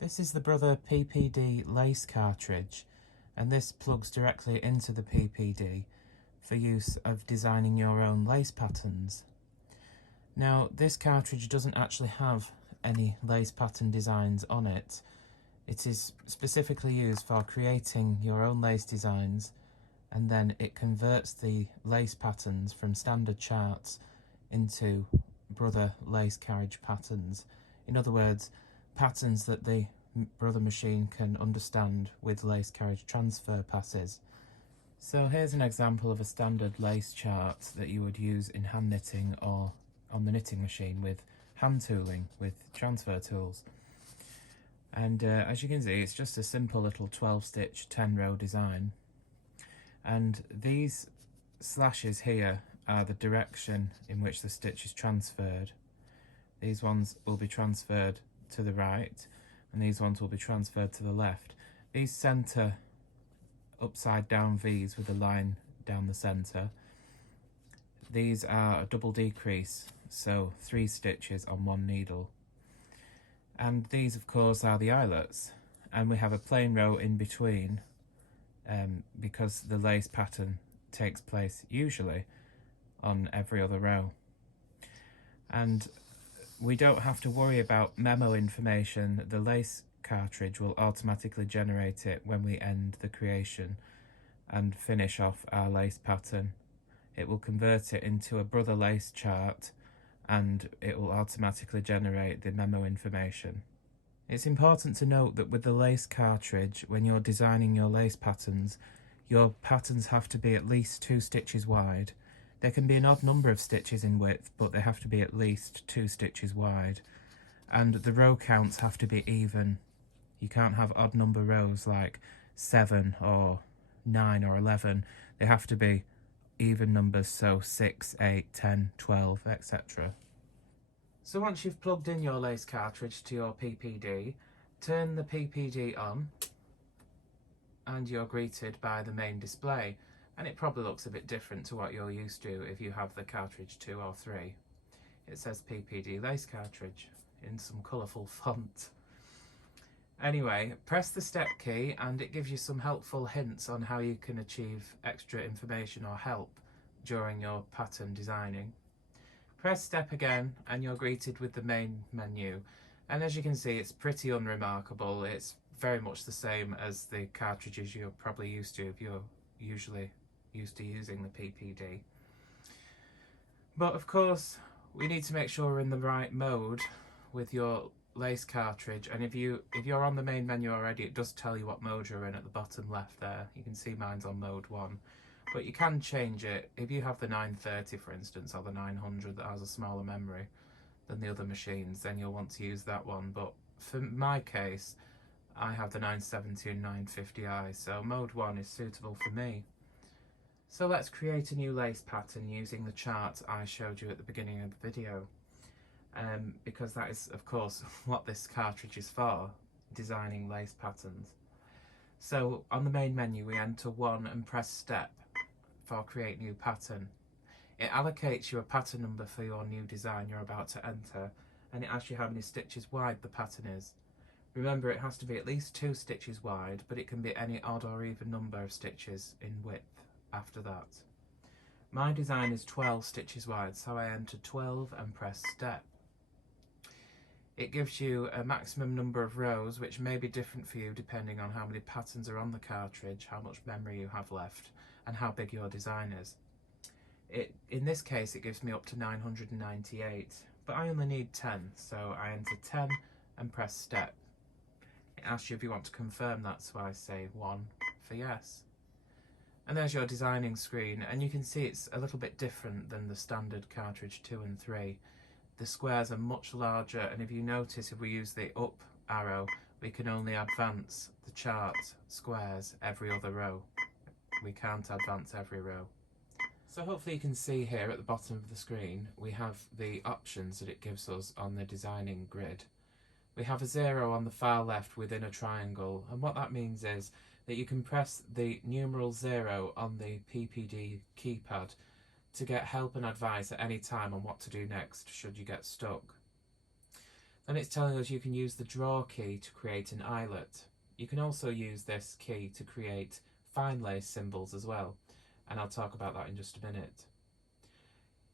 This is the Brother PPD Lace Cartridge, and this plugs directly into the PPD for use of designing your own lace patterns. Now, this cartridge doesn't actually have any lace pattern designs on it. It is specifically used for creating your own lace designs, and then it converts the lace patterns from standard charts into Brother lace carriage patterns. In other words, patterns that the Brother machine can understand with lace carriage transfer passes. So here's an example of a standard lace chart that you would use in hand knitting or on the knitting machine with hand tooling with transfer tools. And as you can see, it's just a simple little 12 stitch 10 row design, and these slashes here are the direction in which the stitch is transferred. These ones will be transferred to the right and these ones will be transferred to the left. These centre upside down V's with a line down the centre, these are a double decrease, so 3 stitches on one needle. And these of course are the eyelets, and we have a plain row in between because the lace pattern takes place usually on every other row. And we don't have to worry about memo information. The lace cartridge will automatically generate it when we end the creation and finish off our lace pattern. It will convert it into a Brother lace chart and it will automatically generate the memo information. It's important to note that with the lace cartridge, when you're designing your lace patterns have to be at least 2 stitches wide. There can be an odd number of stitches in width, but they have to be at least 2 stitches wide. And the row counts have to be even. You can't have odd number rows like 7 or 9 or 11. They have to be even numbers, so 6, 8, 10, 12, etc. So once you've plugged in your lace cartridge to your PPD, turn the PPD on and you're greeted by the main display, and it probably looks a bit different to what you're used to if you have the cartridge 2 or 3. It says PPD Lace Cartridge in some colourful font. Anyway, press the step key and it gives you some helpful hints on how you can achieve extra information or help during your pattern designing. Press step again and you're greeted with the main menu, and as you can see it's pretty unremarkable. It's very much the same as the cartridges you're probably used to if you're usually used to using the PPD. But of course we need to make sure we're in the right mode with your lace cartridge, and if you're on the main menu already, it does tell you what mode you're in at the bottom left there. You can see mine's on mode 1, but you can change it. If you have the 930 for instance, or the 900 that has a smaller memory than the other machines, then you'll want to use that one. But for my case, I have the 970 and 950i, so mode 1 is suitable for me. So let's create a new lace pattern using the chart I showed you at the beginning of the video, because that is of course what this cartridge is for, designing lace patterns. So on the main menu we enter 1 and press step for create new pattern. It allocates you a pattern number for your new design you're about to enter, and it asks you how many stitches wide the pattern is. Remember, it has to be at least 2 stitches wide, but it can be any odd or even number of stitches in width after that. My design is 12 stitches wide, so I enter 12 and press step. It gives you a maximum number of rows, which may be different for you depending on how many patterns are on the cartridge, how much memory you have left, and how big your design is. In this case it gives me up to 998, but I only need 10, so I enter 10 and press step. It asks you if you want to confirm that, so I say 1 for yes. And there's your designing screen, and you can see it's a little bit different than the standard cartridge 2 and 3. The squares are much larger, and if you notice, if we use the up arrow, we can only advance the chart squares every other row. We can't advance every row. So hopefully you can see here at the bottom of the screen we have the options that it gives us on the designing grid. We have a 0 on the far left within a triangle, and what that means is that you can press the numeral 0 on the PPD keypad to get help and advice at any time on what to do next should you get stuck. and it's telling us you can use the draw key to create an eyelet. You can also use this key to create fine lace symbols as well, and I'll talk about that in just a minute.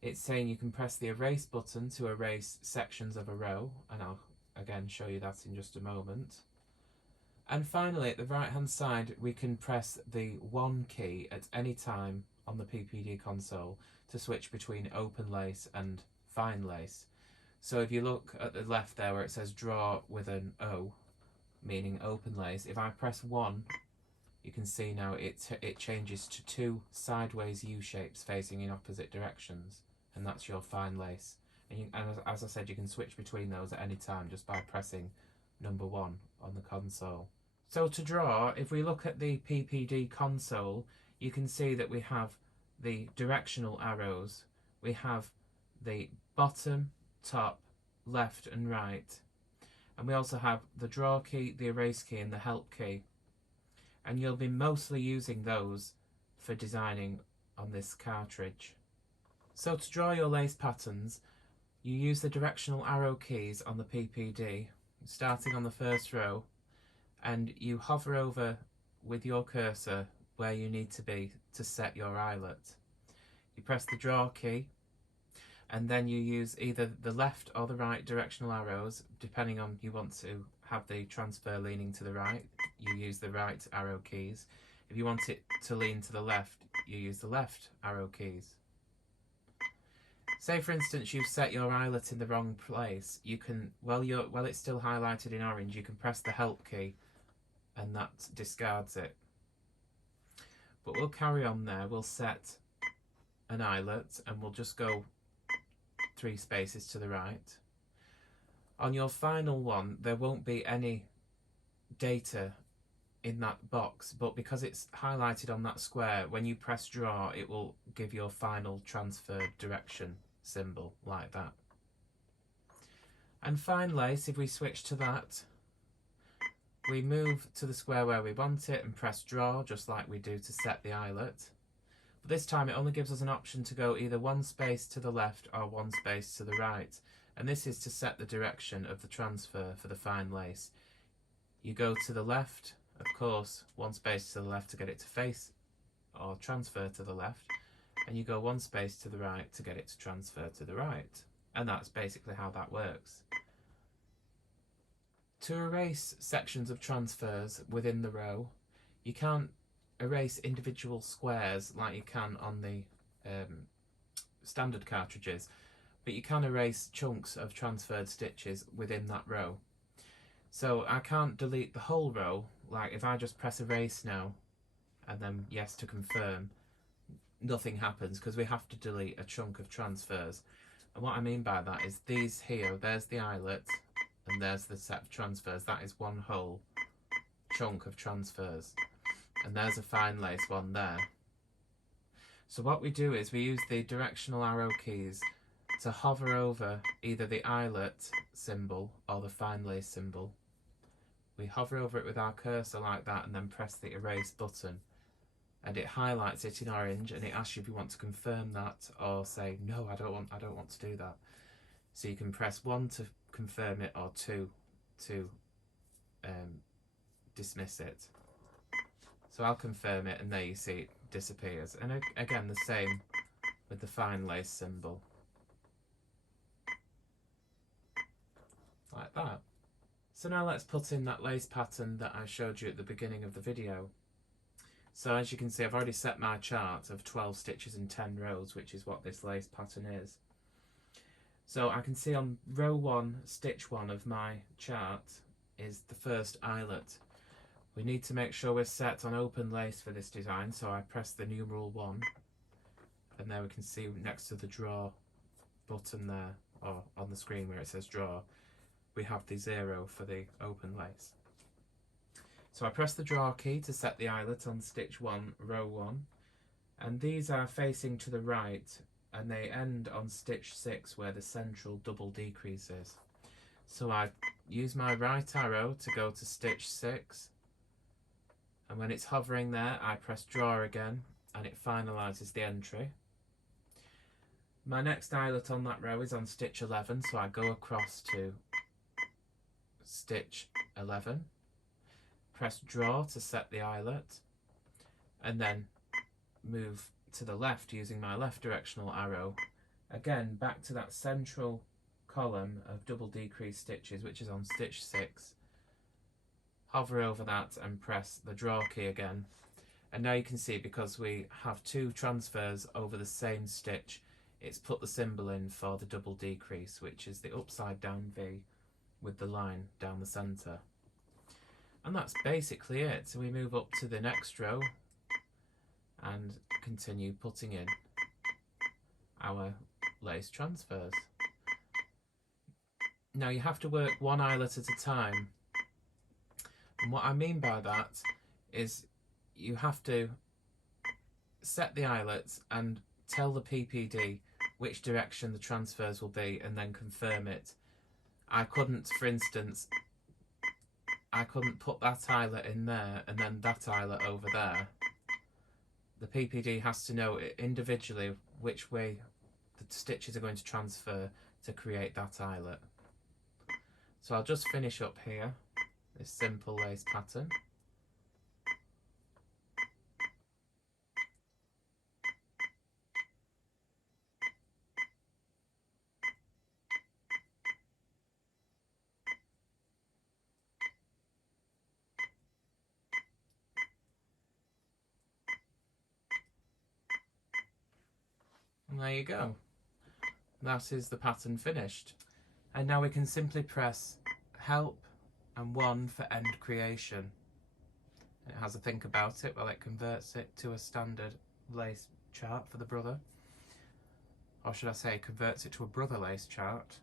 It's saying you can press the erase button to erase sections of a row, and I'll again show you that in just a moment. And finally, at the right hand side, we can press the 1 key at any time on the PPD console to switch between open lace and fine lace. So if you look at the left there where it says draw with an O, meaning open lace, if I press 1, you can see now it changes to 2 sideways U shapes facing in opposite directions, and that's your fine lace. And as I said, you can switch between those at any time just by pressing number 1 on the console. So to draw, if we look at the PPD console, you can see that we have the directional arrows, we have the bottom, top, left and right, and we also have the draw key, the erase key and the help key, and you'll be mostly using those for designing on this cartridge. So to draw your lace patterns, you use the directional arrow keys on the PPD, starting on the first row, and you hover over with your cursor where you need to be to set your eyelet. You press the draw key, and then you use either the left or the right directional arrows, depending on you want to have the transfer leaning to the right, you use the right arrow keys. If you want it to lean to the left, you use the left arrow keys. Say for instance you've set your eyelet in the wrong place, you can, while it's still highlighted in orange, you can press the help key and that discards it. But we'll carry on there, we'll set an eyelet and we'll just go 3 spaces to the right. On your final one, there won't be any data in that box, but because it's highlighted on that square, when you press draw, it will give your final transfer direction symbol like that. And fine lace, if we switch to that, we move to the square where we want it and press draw, just like we do to set the eyelet. But this time it only gives us an option to go either 1 space to the left or 1 space to the right, and this is to set the direction of the transfer for the fine lace. You go to the left, of course, 1 space to the left to get it to face or transfer to the left, and you go 1 space to the right to get it to transfer to the right, and that's basically how that works. To erase sections of transfers within the row, you can't erase individual squares like you can on the standard cartridges, but you can erase chunks of transferred stitches within that row. So I can't delete the whole row, like if I just press erase now and then yes to confirm, nothing happens because we have to delete a chunk of transfers. And what I mean by that is these here, there's the eyelet and there's the set of transfers, that is one whole chunk of transfers, and there's a fine lace one there. So what we do is we use the directional arrow keys to hover over either the eyelet symbol or the fine lace symbol. We hover over it with our cursor like that and then press the erase button, and it highlights it in orange and it asks you if you want to confirm that or say no, I don't want to do that. So you can press 1 to confirm it or 2 to dismiss it. So I'll confirm it and there you see it disappears. And again the same with the fine lace symbol. Like that. So now let's put in that lace pattern that I showed you at the beginning of the video. So as you can see, I've already set my chart of 12 stitches in 10 rows, which is what this lace pattern is. So I can see on row 1, stitch 1 of my chart is the first eyelet. We need to make sure we're set on open lace for this design, so I press the numeral 1, and there we can see next to the draw button there, or on the screen where it says draw, we have the 0 for the open lace. So I press the draw key to set the eyelet on stitch 1, row 1, and these are facing to the right and they end on stitch 6 where the central double decrease is. So I use my right arrow to go to stitch 6, and when it's hovering there I press draw again and it finalises the entry. My next eyelet on that row is on stitch 11, so I go across to stitch 11, press draw to set the eyelet, and then move to the left using my left directional arrow, again back to that central column of double decrease stitches, which is on stitch 6, hover over that and press the draw key again. And now you can see, because we have two transfers over the same stitch, it's put the symbol in for the double decrease, which is the upside down V with the line down the centre. And that's basically it. So we move up to the next row and continue putting in our lace transfers. Now you have to work one eyelet at a time. And what I mean by that is you have to set the eyelets and tell the PPD which direction the transfers will be and then confirm it. I couldn't, for instance, I couldn't put that eyelet in there and then that eyelet over there. The PPD has to know individually which way the stitches are going to transfer to create that eyelet. So I'll just finish up here, this simple lace pattern. And there you go. That is the pattern finished. And now we can simply press Help and 1 for end creation. It has a think about it while it converts it to a standard lace chart for the brother. Or should I say converts it to a brother lace chart.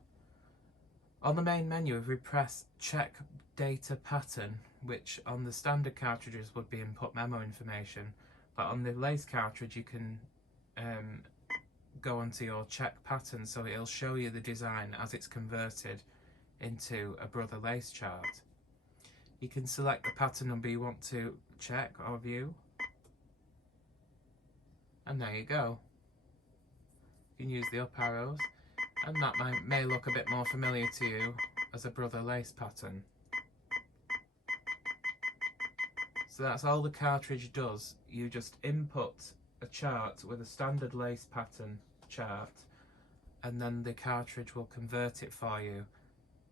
On the main menu, if we press Check Data Pattern, which on the standard cartridges would be input memo information, but on the lace cartridge you can go onto your check pattern, so it'll show you the design as it's converted into a brother lace chart. You can select the pattern number you want to check or view, and there you go. You can use the up arrows, and that may look a bit more familiar to you as a brother lace pattern. So that's all the cartridge does. You just input a chart with a standard lace pattern chart, and then the cartridge will convert it for you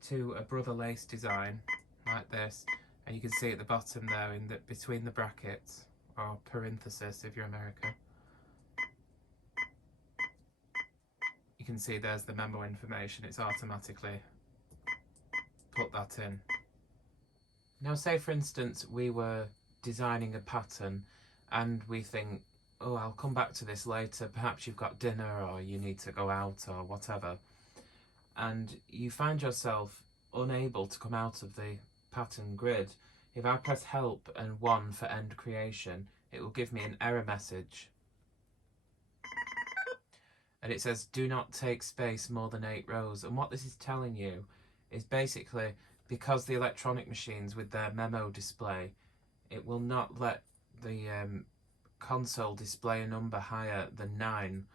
to a brother lace design like this. And you can see at the bottom there, in the between the brackets, or parenthesis if you're American, you can see there's the memo information. It's automatically put that in. Now say for instance we were designing a pattern and we think, oh, I'll come back to this later, perhaps you've got dinner or you need to go out or whatever, and you find yourself unable to come out of the pattern grid. If I press Help and 1 for end creation, it will give me an error message, and it says do not take space more than 8 rows. And what this is telling you is basically, because the electronic machines with their memo display, it will not let the console display a number higher than 9,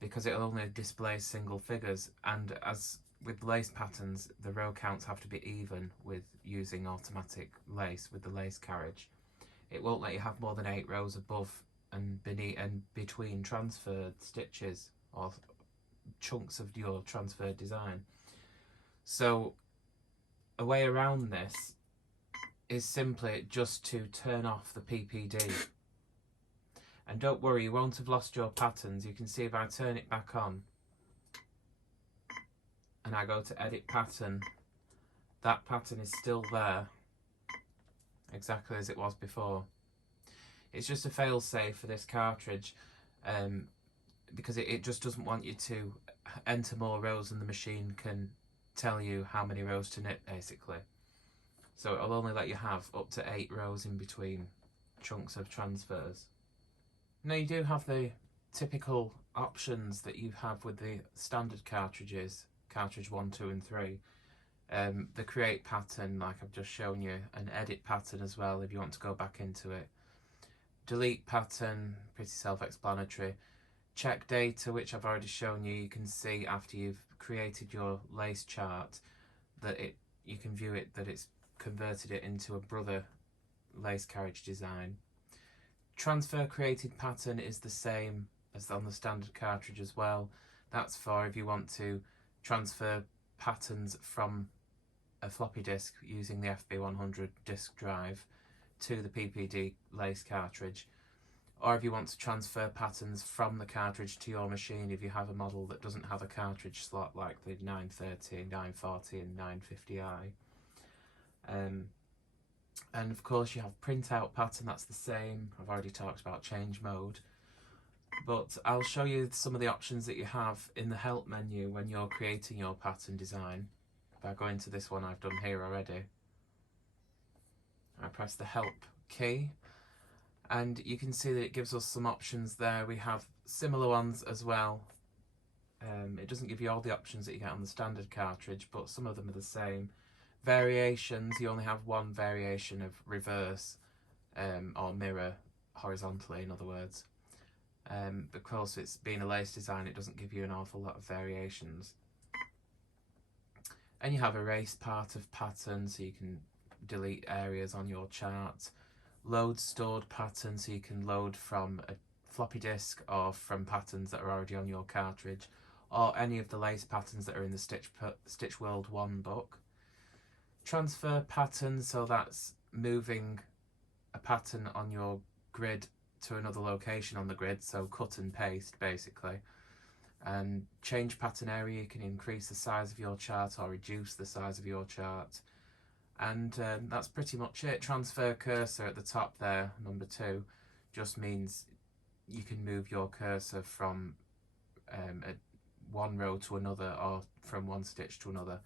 because it'll only display single figures, and as with lace patterns the row counts have to be even with using automatic lace with the lace carriage. It won't let you have more than 8 rows above and beneath and between transferred stitches or chunks of your transferred design. So a way around this is simply just to turn off the PPD. And don't worry, you won't have lost your patterns. You can see if I turn it back on and I go to edit pattern, that pattern is still there exactly as it was before. It's just a fail-safe for this cartridge, because it just doesn't want you to enter more rows than the machine can tell you how many rows to knit, basically. So it'll only let you have up to 8 rows in between chunks of transfers. Now you do have the typical options that you have with the standard cartridges, cartridge 1, 2 and 3. The create pattern, like I've just shown you, an edit pattern as well if you want to go back into it. Delete pattern, pretty self-explanatory. Check data, which I've already shown you. You can see after you've created your lace chart that you can view it that it's converted it into a brother lace carriage design. Transfer created pattern is the same as on the standard cartridge as well. That's for if you want to transfer patterns from a floppy disk using the FB100 disk drive to the PPD lace cartridge, or if you want to transfer patterns from the cartridge to your machine if you have a model that doesn't have a cartridge slot like the 930, 940 and 950i. And of course you have printout pattern, that's the same. I've already talked about change mode, but I'll show you some of the options that you have in the help menu when you're creating your pattern design. If I go into this one I've done here already, I press the help key and you can see that it gives us some options there. We have similar ones as well. It doesn't give you all the options that you get on the standard cartridge, but some of them are the same. Variations, you only have one variation of reverse or mirror horizontally, in other words. Because it's being a lace design, it doesn't give you an awful lot of variations. And you have erase part of pattern, so you can delete areas on your chart. Load stored pattern, so you can load from a floppy disk or from patterns that are already on your cartridge, or any of the lace patterns that are in the Stitch World 1 book. Transfer pattern, so that's moving a pattern on your grid to another location on the grid, so cut and paste basically. And change pattern area, you can increase the size of your chart or reduce the size of your chart. And that's pretty much it. Transfer cursor at the top there, number 2, just means you can move your cursor from one row to another or from one stitch to another.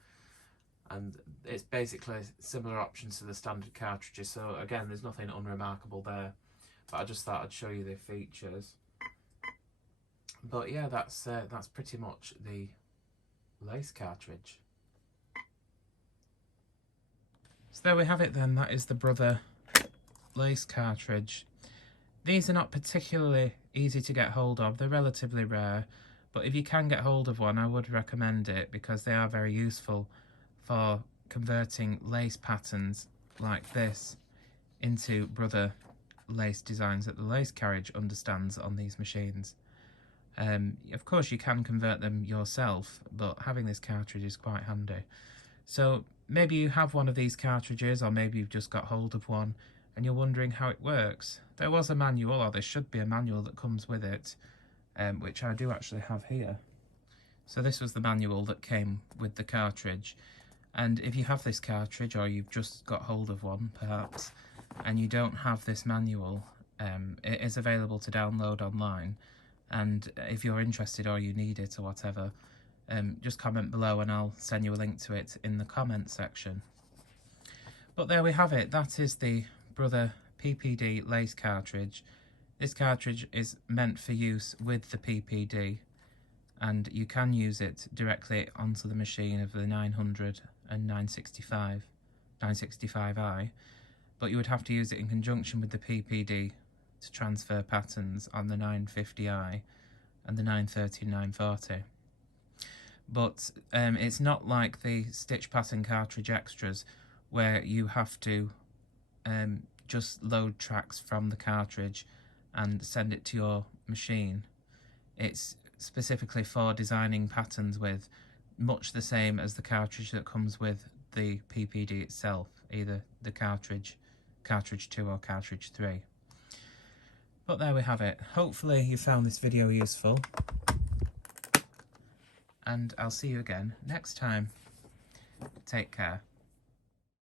And it's basically similar options to the standard cartridges, so again there's nothing unremarkable there, but I just thought I'd show you the features. But yeah, that's pretty much the lace cartridge. So there we have it then, that is the Brother lace cartridge. These are not particularly easy to get hold of, they're relatively rare, but if you can get hold of one I would recommend it because they are very useful for converting lace patterns like this into brother lace designs that the lace carriage understands on these machines. Of course you can convert them yourself, but having this cartridge is quite handy. So maybe you have one of these cartridges, or maybe you've just got hold of one and you're wondering how it works. There was a manual, or there should be a manual that comes with it, which I do actually have here. So this was the manual that came with the cartridge. And if you have this cartridge, or you've just got hold of one perhaps, and you don't have this manual, it is available to download online. And if you're interested or you need it or whatever, just comment below and I'll send you a link to it in the comment section. But there we have it, that is the Brother PPD lace cartridge. This cartridge is meant for use with the PPD, and you can use it directly onto the machine of the 900 and 965i, but you would have to use it in conjunction with the PPD to transfer patterns on the 950i and the 930 and 940. But it's not like the stitch pattern cartridge extras where you have to just load tracks from the cartridge and send it to your machine. It's specifically for designing patterns with, much the same as the cartridge that comes with the PPD itself, either the cartridge 2 or cartridge 3. But there we have it. Hopefully you found this video useful, and I'll see you again next time. Take care.